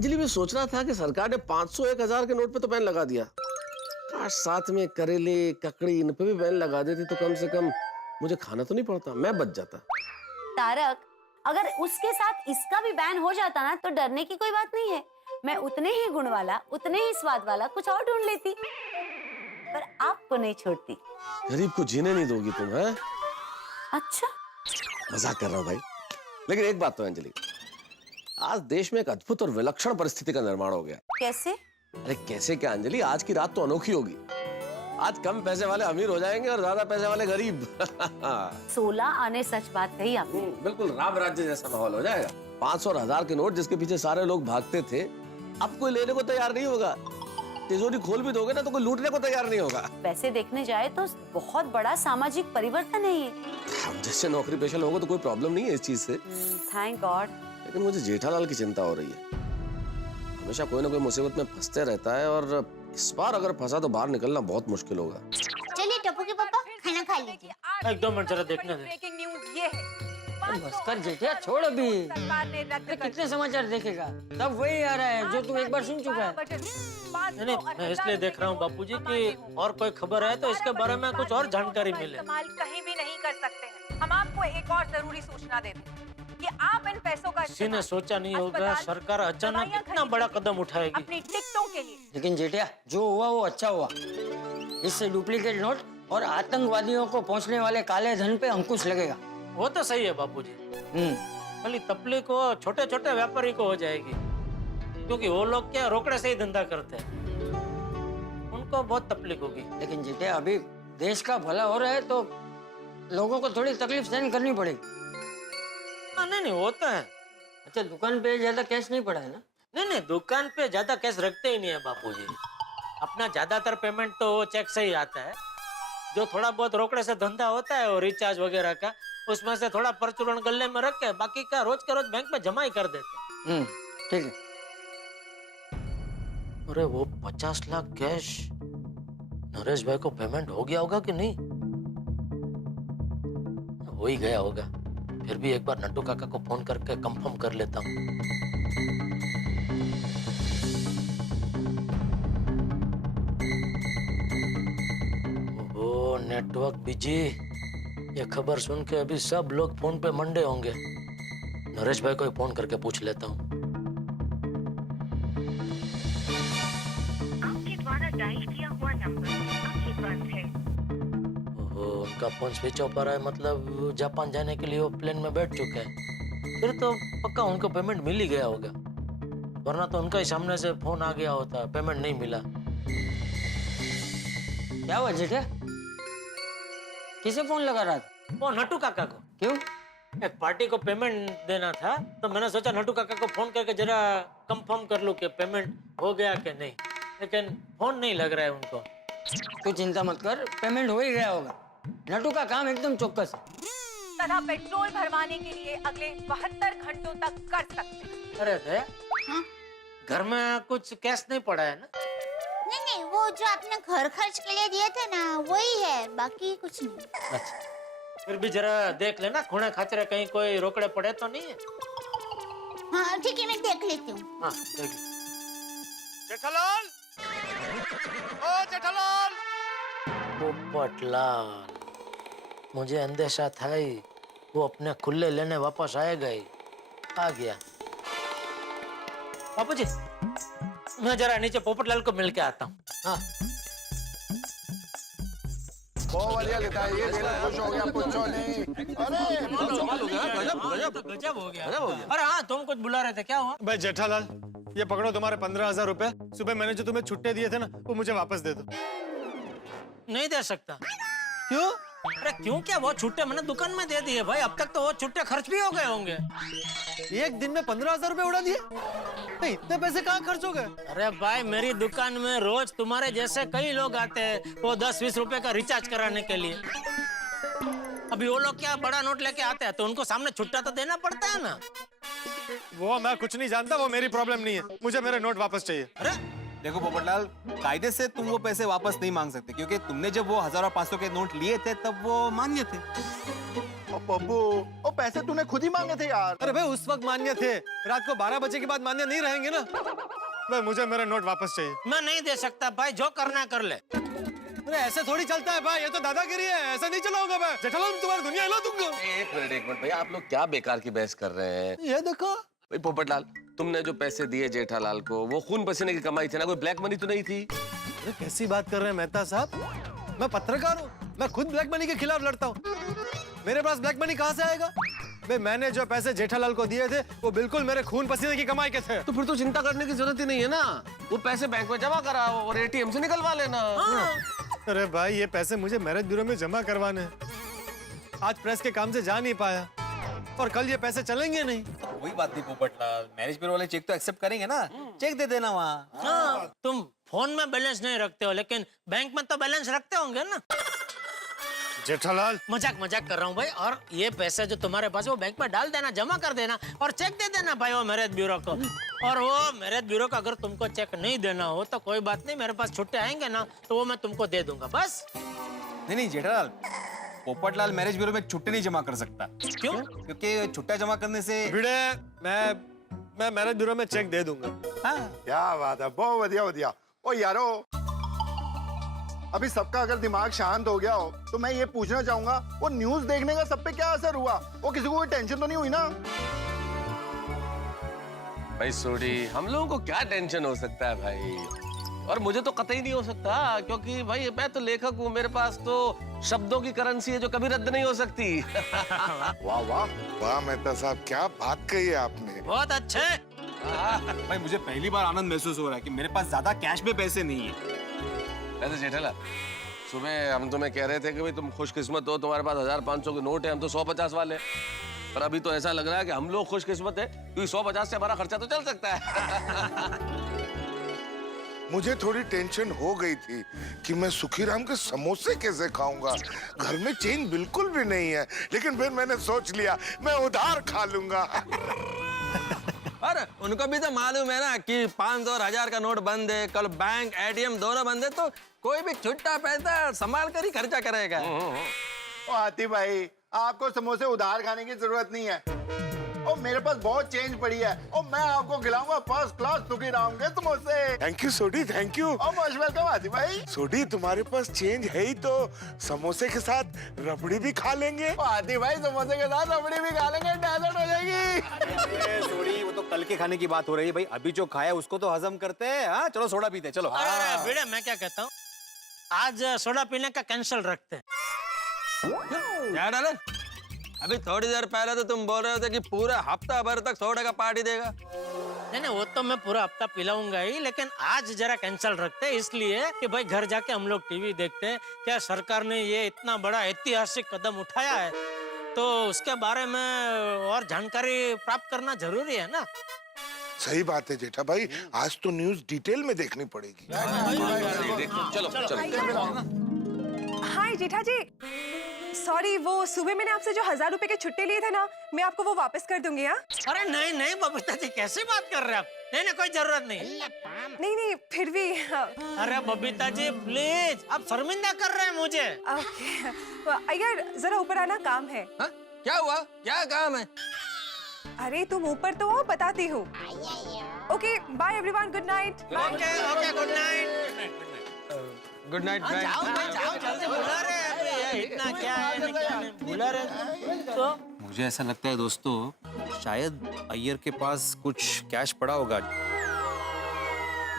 अंजलि, मैं सोच रहा था कि सरकार ने 500 1000 के नोट पे तो बैन लगा दिया। काश साथ में करेले ककड़ी इन पे भी बैन लगा देती तो कम से कम मुझे खाना तो नहीं पड़ता, मैं बच जाता। तारक, अगर उसके साथ इसका भी बैन हो जाता ना तो डरने की कोई बात नहीं है। मैं उतने ही गुण वाला, उतने ही स्वाद वाला कुछ और ढूंढ लेती, पर आपको नहीं छोड़ती। गरीब को जीने नहीं दोगी तुम, हैं? अच्छा, मजाक कर रहा हूँ भाई। लेकिन एक बात तो अंजलि, आज देश में एक अद्भुत और विलक्षण परिस्थिति का निर्माण हो गया। कैसे? अरे कैसे क्या अंजलि, आज की रात तो अनोखी होगी। आज कम पैसे वाले अमीर हो जाएंगे और ज्यादा पैसे वाले गरीब। 16 आने सच बात कही आपने। बिल्कुल राम राज्य जैसा माहौल हो जाएगा। 500 और 1000 के नोट जिसके पीछे सारे लोग भागते थे, अब कोई लेने को तैयार नहीं होगा। तिजोरी खोल भी दोगे ना तो कोई लूटने को तैयार नहीं होगा। वैसे देखने जाए तो बहुत बड़ा सामाजिक परिवर्तन है ये। हम जैसे नौकरी पेशा लोगों को तो कोई प्रॉब्लम नहीं है इस चीज से। Thank God. लेकिन मुझे जेठालाल की चिंता हो रही है। हमेशा कोई ना कोई मुसीबत में फंसते रहता है और इस बार अगर फंसा तो बाहर निकलना बहुत मुश्किल होगा। चलिए टप्पू के पापा, खाना खा लीजिए। एक दो मिनट जरा देखने दे। ब्रेकिंग न्यूज ये है, बस कर जेठिया, छोड़ अभी। सरकार ने रद्द कर कितने समाचार देखेगा, तब वही आ रहा है जो तू एक बार सुन चुका है। नहीं, मैं इसलिए देख रहा हूँ बापूजी कि और कोई खबर है तो इसके बारे में कुछ और जानकारी मिले। इस्तेमाल कहीं भी नहीं कर सकते हैं। हम आपको एक और जरूरी सूचना देते हैं कि आप इन पैसों का किसी ने सोचा नहीं होगा सरकार अचानक इतना बड़ा कदम उठाएगी अपनी टिकटों के लिए। लेकिन जेठिया, जो हुआ वो अच्छा हुआ। इससे डुप्लीकेट नोट और आतंकवादियों को पहुंचने वाले काले धन पे अंकुश लगेगा। वो तो सही है बापूजी। खाली तपली को, छोटे छोटे व्यापारी को हो जाएगी, क्योंकि वो लोग क्या रोकड़े से ही धंधा करते हैं, उनको बहुत तकलीफ होगी। लेकिन जेठिया, अभी देश का भला हो रहा है तो लोगों को थोड़ी तकलीफ सहन करनी पड़ेगी। नहीं वो तो है। अच्छा, दुकान पे ज्यादा कैश नहीं पड़ा है ना? नहीं, दुकान पे ज्यादा कैश रखते ही नहीं है बापूजी। अपना ज्यादातर पेमेंट तो चेक से ही आता है। जो थोड़ा बहुत रोकड़े से धंधा होता है और रिचार्ज वगैरह का, उसमें से थोड़ा परचूरण गले में रख के बाकी का रोज के रोज बैंक में जमा ही कर देते हैं। ठीक है। अरे वो 50 लाख कैश नरेश भाई को पेमेंट हो गया होगा कि नहीं? हो ही गया होगा। फिर भी एक बार नट्टू काका को फोन करके कंफर्म कर लेता हूँ। ओहो, नेटवर्क बिजी। ये खबर सुन के अभी सब लोग फोन पे मंडे होंगे। नरेश भाई को ही फोन करके पूछ लेता हूँ। आपके द्वारा डायल किया हुआ नंबर अभी बंद है। ओहो, उनका फोन स्विच ऑफ आ रहा है, मतलब जापान जाने के लिए वो प्लेन में बैठ चुके हैं। फिर तो पक्का उनको पेमेंट मिल ही गया होगा, वरना तो उनका ही सामने से फोन आ गया होता, पेमेंट नहीं मिला। क्या हुआ जेठिया? किसे फोन लगा रहा था? वो नट्टू काका को। क्यों? एक पार्टी को पेमेंट देना था, तो मैंने सोचा नट्टू काका को फोन करके जरा कंफर्म कर लूं कि पेमेंट हो गया कि नहीं, लेकिन फोन नहीं लग रहा है उनको। तू चिंता मत कर, पेमेंट हो ही गया होगा। नट्टू का काम एकदम चौकस है। तथा पेट्रोल भरवाने के लिए अगले 72 घंटों तक कर सकते हैं। अरे दया, घर में कुछ कैश नहीं पड़ा है ना? नहीं नहीं, वो जो आपने घर खर्च के लिए दिए थे ना, वही है, बाकी कुछ नहीं। अच्छा, फिर भी जरा देख लेना, खूणे खाचरे कहीं कोई रोकड़े पड़े तो नहीं है। हाँ ठीक है, मैं देख लेती हूँ। हाँ देख। जेठालाल, ओ जेठालाल। पोपटलाल, मुझे अंदेशा था ही वो अपने खुले लेने वापस आएगा ही। आ गया। बापूजी, मैं जरा नीचे पोपटलाल को मिल के आता हूँ। हाँ। बहुत बढ़िया लेता है ये, मेरा खुश हो गया, पूछो नहीं। अरे कमाल हो गया, गजब हो गया। अरे हाँ, तुम कुछ बुला रहे थे, क्या हुआ? भाई जेठालाल, ये पकड़ो तुम्हारे 15,000 रुपए। सुबह मैंने जो तुम्हें छुट्टे दिए थे ना, वो मुझे वापस दे दो। नहीं दे सकता। क्यों? अरे क्यों क्या, वो छुट्टे मैंने दुकान में दे दिए भाई। अब तक तो वो छुट्टे खर्च भी हो गए होंगे। एक दिन में 15,000 रुपए उड़ा दिए? भाई इतने पैसे कहाँ खर्च हो गए? अरे भाई, मेरी दुकान में रोज तुम्हारे जैसे कई लोग आते हैं, वो 10-20 रुपए का रिचार्ज कराने के लिए। अभी वो लोग क्या बड़ा नोट लेके आते हैं तो उनको सामने छुट्टा तो देना पड़ता है ना। वो मैं कुछ नहीं जानता, वो मेरी प्रॉब्लम नहीं है। मुझे मेरे नोट वापस चाहिए। अरे देखो पोपटलाल, कायदे से तुम वो पैसे वापस नहीं मांग सकते क्योंकि तुमने जब वो 1000 और 500 के नोट लिए थे तब वो मान्य थे। ओ बब्बू, ओ पैसे तूने खुद ही मांगे थे यार। अरे भाई उस वक्त मान्य थे, रात को 12 बजे के बाद मान्य नहीं रहेंगे ना। भाई मुझे मेरा नोट वापस चाहिए। मैं नहीं दे सकता भाई, जो करना कर ले। अरे ऐसे थोड़ी चलता है भाई, ये तो दादागिरी है, ऐसा नहीं चलाऊंगा मैं। जेठालाल तुम्हारी दुनिया हिला दूंगा। एक मिनट भैया, आप लोग क्या बेकार की बहस कर रहे हैं? ये देखो भाई पोपटलाल, तुमने जो पैसे दिए जेठालाल को, वो खून पसीने की कमाई थी ना, कोई ब्लैक मनी तो नहीं थी? अरे कैसी बात कर रहे हैं मेहता साहब, मैं पत्रकार हूँ, मैं खुद ब्लैक मनी के खिलाफ लड़ता हूँ। मेरे पास ब्लैक मनी कहाँ से आएगा? भाई मैंने जो पैसे जेठालाल को दिए थे वो बिल्कुल मेरे खून पसीने की कमाई के थे। तो फिर तो चिंता करने की जरूरत ही नहीं है ना, वो पैसे बैंक में जमा कराओ और एटीएम से निकलवा लेना। अरे भाई ये पैसे मुझे मैरिज ब्यूरो में जमा करवाने हैं। आज प्रेस के काम से जा नहीं पाया और कल ये पैसे चलेंगे नहीं। कोई बात नहीं पोपटलाल, मैरिज ब्यूरो वाले चेक तो एक्सेप्ट करेंगे ना, चेक दे देना वहाँ। हाँ, तुम फोन में बैलेंस नहीं रखते हो लेकिन बैंक में तो बैलेंस रखते होंगे ना। जेठालाल मजाक कर रहा हूँ भाई। और ये पैसे जो तुम्हारे पास है वो बैंक में डाल देना, जमा कर देना और चेक दे देना भाई वो मैरिज ब्यूरो को। और वो मैरिज ब्यूरो को अगर तुमको चेक नहीं देना हो तो कोई बात नहीं, मेरे पास छुट्टे आएंगे ना तो वो मैं तुमको दे दूंगा बस। नहीं जेठालाल, पोपटलाल मैरिज ब्यूरो में छुट्टे नहीं जमा कर सकता। क्यों? क्योंकि छुट्टा जमा करने से भिड़े, मैं मैरिज ब्यूरो में चेक दे दूंगा। हाँ। क्या बात है, बहुत बढ़िया बढ़िया। ओ यारो, अभी सबका अगर दिमाग शांत हो गया हो तो मैं ये पूछना चाहूंगा, वो न्यूज़ देखने का सब पे क्या असर हुआ? वो किसी को कोई टेंशन तो नहीं हुई ना? भाई सोडी, हम लोगों को क्या टेंशन हो सकता है भाई? और मुझे तो कतई नहीं हो सकता क्योंकि भाई मैं तो लेखक हूँ, मेरे पास तो शब्दों की करेंसी है जो कभी रद्द नहीं हो सकती। वाह वाह वाह मेहता साहब, क्या बात कही है आपने। बहुत अच्छे। भाई मुझे पहली बार आनंद महसूस हो रहा है कि मेरे पास ज्यादा कैश में पैसे नहीं है। वैसे जेठालाल, सुबह हम तुम्हें कह रहे थे कि भाई तुम खुशकिस्मत हो, तुम्हारे पास 1500 के नोट है, हम तो 150 वाले। पर अभी तो ऐसा लग रहा है कि हम लोग खुशकिस्मत है क्योंकि 150 से हमारा खर्चा तो चल सकता है। मुझे थोड़ी टेंशन हो गई थी कि मैं सुखीराम के समोसे कैसे खाऊंगा, घर में चेंज बिल्कुल भी नहीं है, लेकिन फिर मैंने सोच लिया मैं उधार खा लूंगा। और उनको भी तो मालूम है ना कि 500 और 1000 का नोट बंद है, कल बैंक एटीएम दोनों बंद है, तो कोई भी छुट्टा पैसा संभाल कर ही खर्चा करेगा। ओ हाथी भाई, आपको समोसे उधार खाने की जरूरत नहीं है। और मेरे पास बहुत चेंज पड़ी है और मैं आपको खिलाऊंगा फर्स्ट क्लास सुखीराम के समोसे। Thank you Sodhi, thank you. Most welcome हाथी भाई। सोडी, तुम्हारे पास चेंज है ही तो समोसे के साथ रबड़ी भी खा लेंगे। हाथी भाई, समोसे के साथ रबड़ी भी खा लेंगे, डेजर्ट हो जाएगी। सोडी, वो तो कल के खाने की बात हो रही है भाई, अभी जो खाया उसको तो हजम करते हैं। हाँ चलो सोडा पीते, चलो। अरे भिड़े, मैं क्या कहता हूँ, आज सोडा पीने का कैंसिल रखते हैं। क्या डाले? अभी थोड़ी देर पहले तो तुम बोल रहे थे कि पूरा हफ्ता भर तक सोडा का पार्टी देगा। नहीं वो तो मैं पूरा हफ्ता पिलाऊंगा ही, लेकिन आज जरा कैंसिल रखते हैं इसलिए कि भाई घर जाके हम लोग टीवी देखते हैं। क्या सरकार ने ये इतना बड़ा ऐतिहासिक कदम उठाया है तो उसके बारे में और जानकारी प्राप्त करना जरूरी है ना। सही बात है जेठा भाई, आज तो न्यूज़ डिटेल में देखनी पड़ेगी। चलो चलो। हाय जेठा जी, सॉरी, वो सुबह मैंने आपसे जो 1000 रुपए के छुट्टे लिए थे ना, मैं आपको वो वापस कर दूंगी। हाँ? अरे नहीं बबीता जी, कैसी बात कर रहे हैं आप? नहीं कोई जरूरत नहीं। नहीं फिर भी। हाँ। अरे बबीता जी प्लीज, आप शर्मिंदा कर रहे हैं मुझे। अय्यर, जरा ऊपर आना, काम है। हा? क्या हुआ? क्या काम है? अरे तुम ऊपर तो आओ, बताती हूँ। Okay bye everyone, good night. Okay good night. Good night. जाओ जल्दी, बुला रहे हैं। इतना क्या है, क्या नहीं बुला रहे तो। मुझे ऐसा लगता है दोस्तों, शायद अय्यर के पास कुछ कैश पड़ा होगा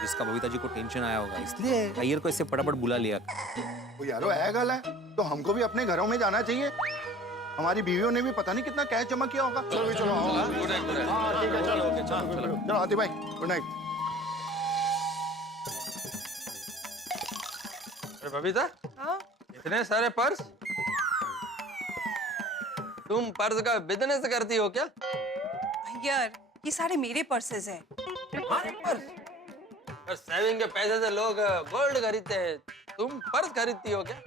जिसका बबीता जी को टेंशन आया होगा, इसलिए अय्यर को इससे फटाफट बुला लिया। वो यारो है गल है, तो हमको भी अपने घरों में जाना चाहिए। हमारी बीवियों ने भी पता नहीं कितना कैश जमा किया होगा। चलो चलो, चलो हाथी भाई, गुड नाइट। अरे बबीता, इतने सारे पर्स? तुम पर्स का बिजनेस करती हो क्या? अय्यर, ये सारे मेरे पर्सेस हैं। पर्स? और सेविंग के पैसे से लोग गोल्ड खरीदते हैं, तुम पर्स खरीदती हो क्या?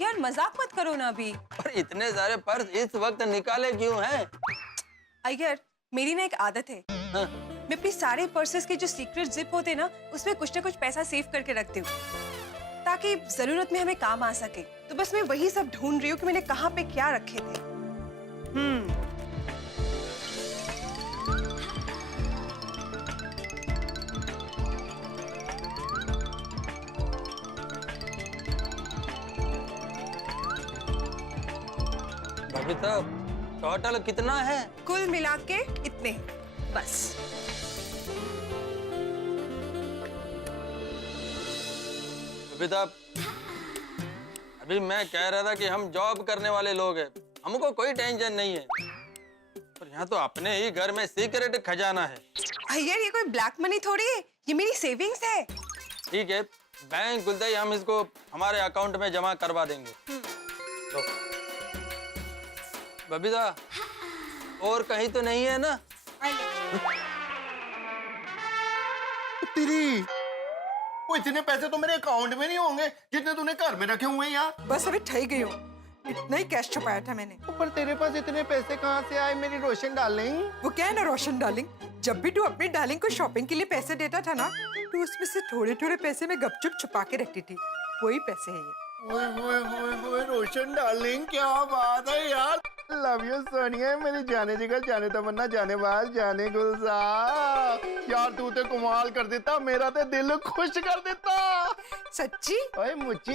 यार मजाक मत करो ना अभी। पर इतने सारे पर्स इस वक्त निकाले क्यों हैं? अय्यर, मेरी ना एक आदत है। हाँ? मैं अपनी सारे पर्सेस के जो सीक्रेट जिप होते हैं ना, उसमें कुछ ना कुछ पैसा सेव करके रखती हूँ ताकि जरूरत में हमें काम आ सके। तो बस मैं वही सब ढूंढ रही हूँ कि मैंने कहाँ पे क्या रखे थे। बबीता, टोटल कितना है? कुल मिला के इतने बस। बबीता, अभी मैं कह रहा था कि हम जॉब करने वाले लोग हैं, हमको कोई टेंशन नहीं है। पर यहाँ तो अपने ही घर में सीक्रेट खजाना है। भैया ये कोई ब्लैक मनी थोड़ी है, ये मेरी सेविंग्स है। ठीक है, बैंक खुलते ही हम इसको हमारे अकाउंट में जमा करवा देंगे। तो बबीता, और कहीं तो नहीं है ना? तेरी वो इतने पैसे तो मेरे अकाउंट में नहीं होंगे जितने तूने घर में रखे हुए हैं यार। बस अभी ठही गई हूँ, इतना ही कैश छुपाया था मैंने। पर तेरे पास इतने पैसे कहाँ से आए मेरी रोशन डार्लिंग? वो क्या है ना रोशन डार्लिंग, जब भी तू अपनी डार्लिंग को शॉपिंग के लिए पैसे देता था ना, तो उसमें से थोड़े थोड़े पैसे मैं गपचुप छुपा के रखती थी। वही पैसे है ये। ओए रोशन डार्लिंग, क्या बात है यार। लव यू सोनिया, मेरी जाने जिगर, जाने तमन्ना, जाने बाज, जाने गुलजार। यार तू तो कमाल कर देता, मेरा तो दिल खुश कर देता। सच्ची? ओए मुच्ची।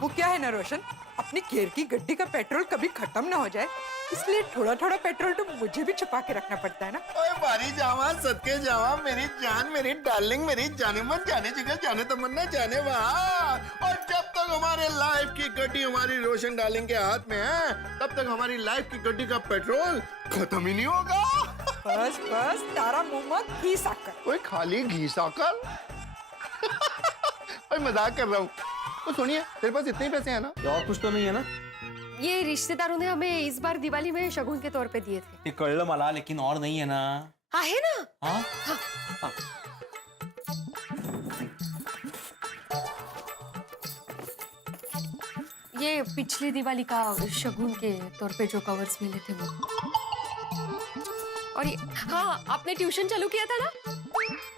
वो क्या है ना रोशन, अपनी केयर की गड्डी का पेट्रोल कभी खत्म ना हो जाए, इसलिए थोड़ा थोड़ा पेट्रोल तो मुझे भी छुपा के रखना पड़ता है ना। ओए बारी जावा, सदके जावा, मेरी जान, मेरी डार्लिंग, मेरी जाने मन, जाने जिगर, जाने तमन्ना, जाने बाहर। और जब तक हमारे लाइफ की गड्डी हमारी रोशन डार्लिंग के हाथ में है, तब तक हमारी लाइफ की गड्डी का पेट्रोल खत्म ही नहीं होगा। बस बस तारा मुंह मत घी साकर। ओए खाली घी साकर? ओए मजाक कर रहा हूँ। तो सुनिए, तेरे पास इतने ही पैसे हैं ना? और कुछ तो नहीं है ना? ये रिश्तेदारों ने हमें इस बार दिवाली में शगुन के तौर पे दिए थे। ये कळलं मला, लेकिन और नहीं है ना? हाँ है ना? हाँ? हाँ। ये पिछली दिवाली का शगुन के तौर पे जो कवर्स मिले थे वो। और ये हाँ, आपने ट्यूशन चालू किया था ना?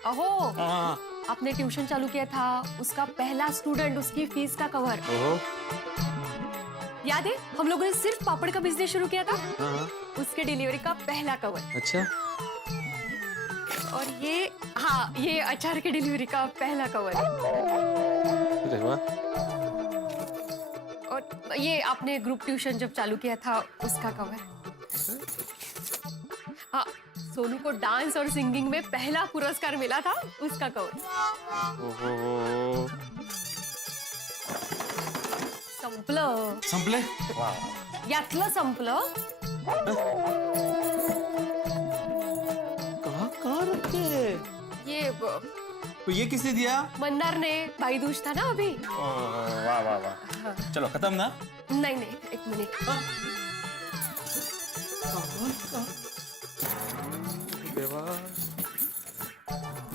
अहो, हाँ। आपने ट्यूशन चालू किया था, उसका पहला स्टूडेंट, उसकी फीस का कवर। याद है हम लोगों ने सिर्फ पापड़ का बिजनेस शुरू किया था, उसके डिलीवरी का पहला कवर। अच्छा। और ये हाँ, ये अचार के डिलीवरी का पहला कवर। अरे वाह। और ये आपने ग्रुप ट्यूशन जब चालू किया था उसका कवर। हाँ, सोनू को डांस और सिंगिंग में पहला पुरस्कार मिला था, उसका कवर। संपलं। संपले? यातलं संपलं। कहाँ रखे? ये तो ये किसने दिया? मंदार ने, भाई दूज था ना अभी। वाह वाह वाह। चलो खत्म ना? नहीं नहीं, एक मिनट।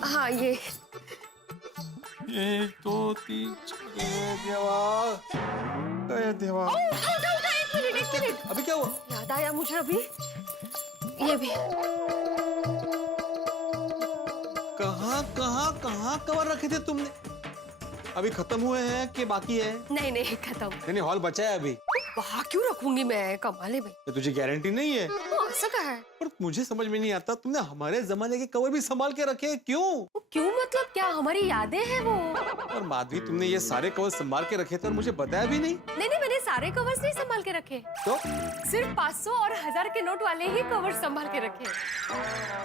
हाँ ये 1 2 3 देवा, देवा। एक मिनट। अभी क्या हुआ? याद आया मुझे अभी, ये भी। कहाँ कवर रखे थे तुमने? अभी खत्म हुए हैं कि बाकी है? नहीं नहीं, खत्म। नहीं, हॉल बचा है अभी। वहाँ क्यों रखूंगी मैं, कमाल है भाई। तो तुझे गारंटी नहीं है? ऐसा क्या है? पर मुझे समझ में नहीं आता, तुमने हमारे जमाने के कवर भी संभाल के रखे हैं, क्यों? क्यों मतलब क्या, हमारी यादें हैं वो। और माधवी, तुमने ये सारे कवर संभाल के रखे थे और मुझे बताया भी नहीं। नहीं नहीं, मैंने सारे कवर्स नहीं संभाल के रखे। तो सिर्फ 500 और 1000 के नोट वाले ही कवर संभाल के रखे,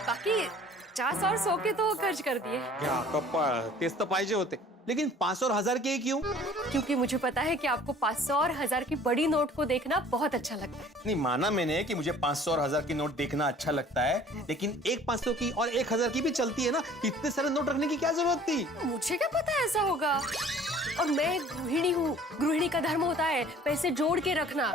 बाकी 50 और 100 के तो खर्च कर दिए। क्या कप्पा, तेज तो पाहिजे होते, लेकिन 500 और 1000 के ही क्यों? क्योंकि मुझे पता है कि आपको 500 और 1000 की बड़ी नोट को देखना बहुत अच्छा लगता है। नहीं, माना मैंने कि मुझे 500 और 1000 की नोट देखना अच्छा लगता है, लेकिन एक 500 की और 1000 की भी चलती है ना। इतने सारे नोट रखने की क्या जरूरत थी? मुझे क्या पता ऐसा होगा। और मैं एक गृहिणी हूँ, गृहिणी का धर्म होता है पैसे जोड़ के रखना,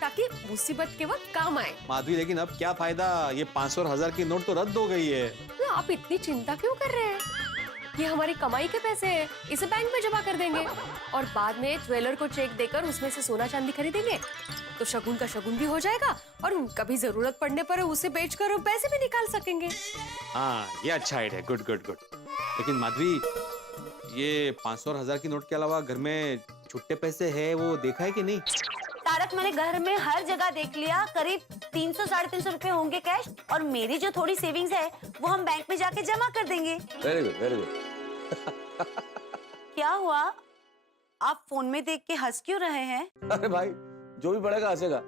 ताकि मुसीबत के वक्त काम आए। माधवी, लेकिन अब क्या फायदा, ये 500 और 1000 की नोट तो रद्द हो गई है। आप इतनी चिंता क्यों कर रहे हैं? ये हमारी कमाई के पैसे हैं, इसे बैंक में जमा कर देंगे और बाद में ज्वेलर को चेक देकर उसमें से सोना चांदी खरीदेंगे। तो शगुन का शगुन भी हो जाएगा और कभी जरूरत पड़ने पर उसे बेचकर पैसे भी निकाल सकेंगे। हाँ, ये अच्छा आइडिया, गुड गुड गुड। लेकिन माधवी, ये 500 और 1000 की नोट के अलावा घर में छुट्टे पैसे है, वो देखा है कि नहीं? तारक, मैंने घर में हर जगह देख लिया, करीब 300-350 रुपए होंगे कैश, और मेरी जो थोड़ी सेविंग्स है वो हम बैंक में जाके जमा कर देंगे। Very good very good. क्या हुआ, आप फोन में देख के हंस क्यों रहे हैं? अरे भाई, जो भी पढ़ेगा हंसेगा।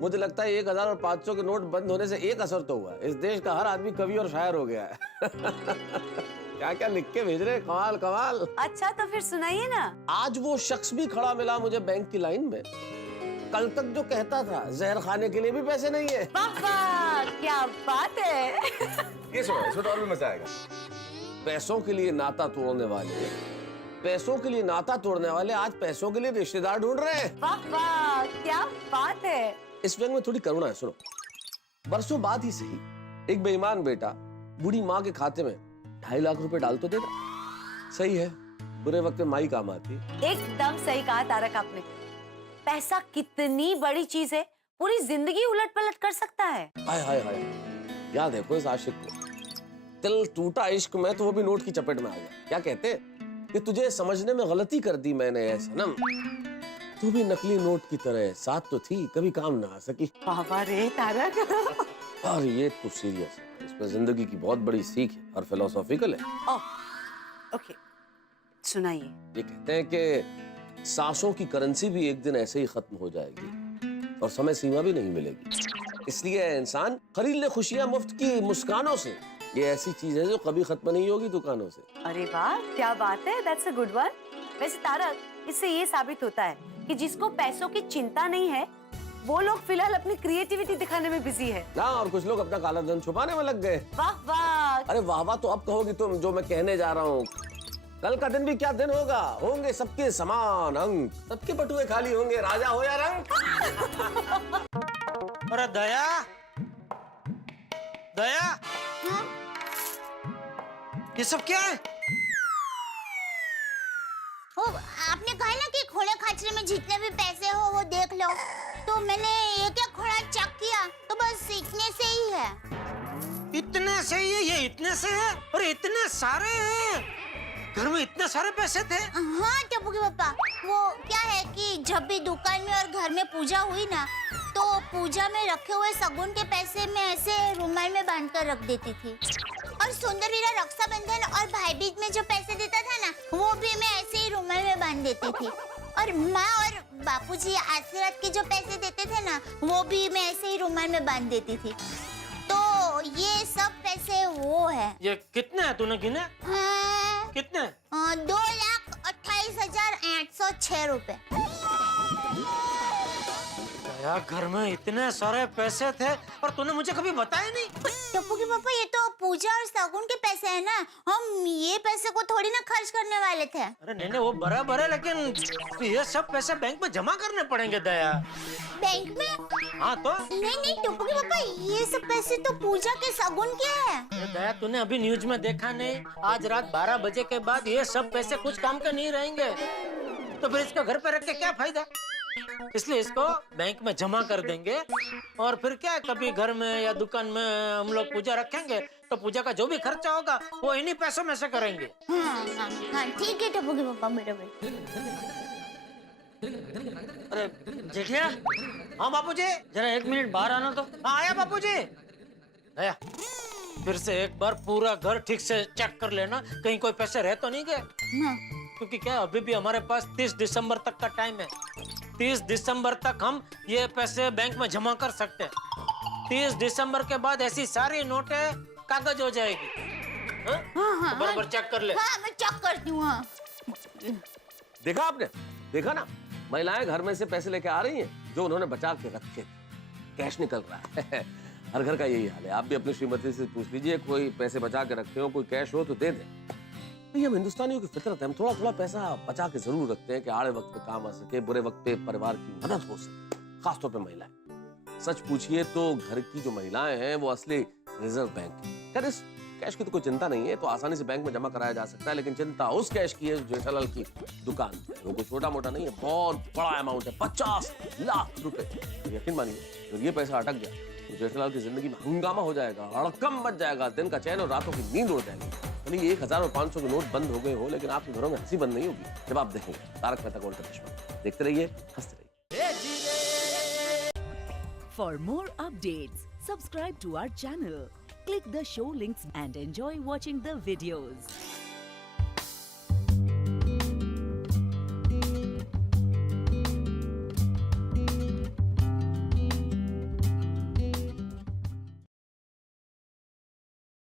मुझे लगता है 1000 और 500 के नोट बंद होने से एक असर तो हुआ, इस देश का हर आदमी कवि और शायर हो गया है। क्या क्या लिख के भेज रहे, कमाल कमाल। अच्छा तो फिर सुनाइए ना। आज वो शख्स भी खड़ा मिला मुझे बैंक की लाइन में, कल तक जो कहता था जहर खाने के लिए भी पैसे नहीं है। वाह वाह, क्या बात है। ये सुनो, इसमें तो और भी मजा आएगा। पैसों के लिए नाता तोड़ने वाले, पैसों के लिए नाता तोड़ने वाले आज पैसों के लिए रिश्तेदार ढूंढ रहे हैं। वाह वाह, क्या बात है। इस व्यंग में थोड़ी करुणा है। सुनो, बरसों बाद ही सही एक बेईमान बेटा बूढ़ी माँ के खाते में 2.5 लाख रुपए डाल तो देगा। सही है, बुरे वक्त में माई काम आती है। एकदम सही कहा तारक आपने। पैसा कितनी बड़ी चीज है, पूरी जिंदगी उलट पलट कर सकता है। हाय हाय हाय, याद है कोई इस आशिक को, दिल टूटा इश्क में तो वो भी नोट की चपेट में आ गया। क्या कहते कि तुझे समझने में गलती कर दी मैंने ऐ सनम, तू भी नकली नोट की तरह साथ तो थी, कभी काम ना आ सकी। बाबा रे तारक। और ये तो सीरियस है, इसमें जिंदगी की बहुत बड़ी सीख है और फिलोसॉफिकल है। ओके, सुनाइए। ये कहते हैं कि सांसों की करेंसी भी एक दिन ऐसे ही खत्म हो जाएगी और समय सीमा भी नहीं मिलेगी। इसलिए इंसान खरीद ले खुशियां मुफ्त की मुस्कानों से। ये ऐसी चीज है जो कभी खत्म नहीं होगी दुकानों से। अरे वाह, क्या बात है, दैट्स अ गुड वन। वैसे तारक, इससे ये साबित होता है कि जिसको पैसों की चिंता नहीं है वो लोग फिलहाल अपनी क्रिएटिविटी दिखाने में बिजी है। ना, और कुछ लोग अपना काला धन छुपाने में लग गए। वाह वाह। अरे वाह वाह तो अब कहोगी तुम, जो मैं कहने जा रहा हूँ। कल का दिन भी क्या दिन होगा, होंगे सबके समान अंक, सबके बटुए खाली होंगे, राजा हो या रंक। अरे दया, दया, ये सब क्या है? वो आपने कहा ना कि खोले खाचरे में जितने भी पैसे हो वो देख लो, तो मैंने ये क्या खोला चेक किया तो बस इतने से ही है। इतने से ही है? ये इतने से है? और इतने सारे हैं? घर में इतने सारे पैसे थे? हाँ टप्पू के पापा, वो क्या है कि जब भी दुकान में और घर में पूजा हुई ना, तो पूजा में रखे हुए सगुन के पैसे मैं ऐसे रुमाल में बांध कर रख देती थी। और सुंदरवीरा रक्षाबंधन और भाई बीज में जो पैसे देता था ना, वो भी मैं ऐसे ही रुमाल में बांध देती थी। और माँ और बापूजी आशीर्वाद के जो पैसे देते थे ना, वो भी मैं ऐसे ही रुमाल में बांध देती थी। तो ये सब पैसे वो है। ये कितने हैं तूने गिने? हाँ, कितने? 2,28,806 रुपए। यार घर में इतने सारे पैसे थे और तूने मुझे कभी बताया नहीं। टप्पू के पापा, ये तो पूजा और सागुन के पैसे हैं ना, हम ये पैसे को थोड़ी ना खर्च करने वाले थे। अरे नहीं, वो बराबर है, लेकिन ये सब पैसे बैंक में जमा करने पड़ेंगे दया। बैंक में? हाँ तो? नहीं टप्पू के पापा, ये सब पैसे तो पूजा के सागुन के हैं। दया, तूने अभी न्यूज में देखा नहीं? आज रात 12 बजे के बाद ये सब पैसे कुछ काम के नहीं रहेंगे, तो फिर इसको घर पे रख के क्या फायदा? इसलिए इसको बैंक में जमा कर देंगे और फिर क्या, कभी घर में या दुकान में हम लोग पूजा रखेंगे तो पूजा का जो भी खर्चा होगा वो इन्हीं पैसों में से करेंगे। हाँ, ठीक है टप्पू के पापा, बराबर। अरे जेठिया, हाँ बापूजी, जरा 1 मिनट बाहर आना तो। हाँ आया बापूजी। आया, फिर से एक बार पूरा घर ठीक से चेक कर लेना, कहीं कोई पैसे रह तो नहीं गए। क्योंकि क्या, अभी भी हमारे पास 30 दिसंबर तक का टाइम है। 30 दिसंबर तक हम ये पैसे बैंक में जमा कर सकते हैं। 30 दिसंबर के बाद ऐसी सारी नोटें कागज हो जाएगी। हाँ, तो बराबर चेक कर ले। हाँ, मैं चेक करती हूँ। हाँ। देखा आपने, देखा ना, महिलाएं घर में से पैसे लेके आ रही हैं जो उन्होंने बचा के रखे। कैश निकल रहा है। हर घर का यही हाल है। आप भी अपनी श्रीमती से पूछ लीजिए, कोई पैसे बचा के रखे हो, कोई कैश हो तो दे दे। ये हम हिंदुस्तानियों की फितरत है, हम थोड़ा थोड़ा पैसा बचा के जरूर रखते हैं कि आड़े वक्त पे काम आ सके, बुरे वक्त पे परिवार की मदद हो सके, खासतौर पे महिलाएं। सच पूछिए तो घर की जो महिलाएं हैं वो असली रिजर्व बैंक है। इस कैश की तो कोई चिंता नहीं है, तो आसानी से बैंक में जमा कराया जा सकता है, लेकिन चिंता उस कैश की है जो जेठालाल की दुकान पे है। वो कोई छोटा मोटा नहीं है, बहुत बड़ा अमाउंट है, 50 लाख रुपए। तो यकीन मानिए जब ये पैसा अटक गया तो जेठालाल की जिंदगी में हंगामा हो जाएगा, हड़कंप मच जाएगा, दिन का चैन और रातों की नींद उड़ जाएगी। भले 1000 और 500 के नोट बंद हो गए हो, लेकिन आपके घरों में हंसी बंद नहीं होगी जब आप देखेंगे तारक मेहता का उल्टा चश्मा। देखते रहिए, हंसते रहिए। For more updates, subscribe to our channel, click the show links and enjoy watching the videos.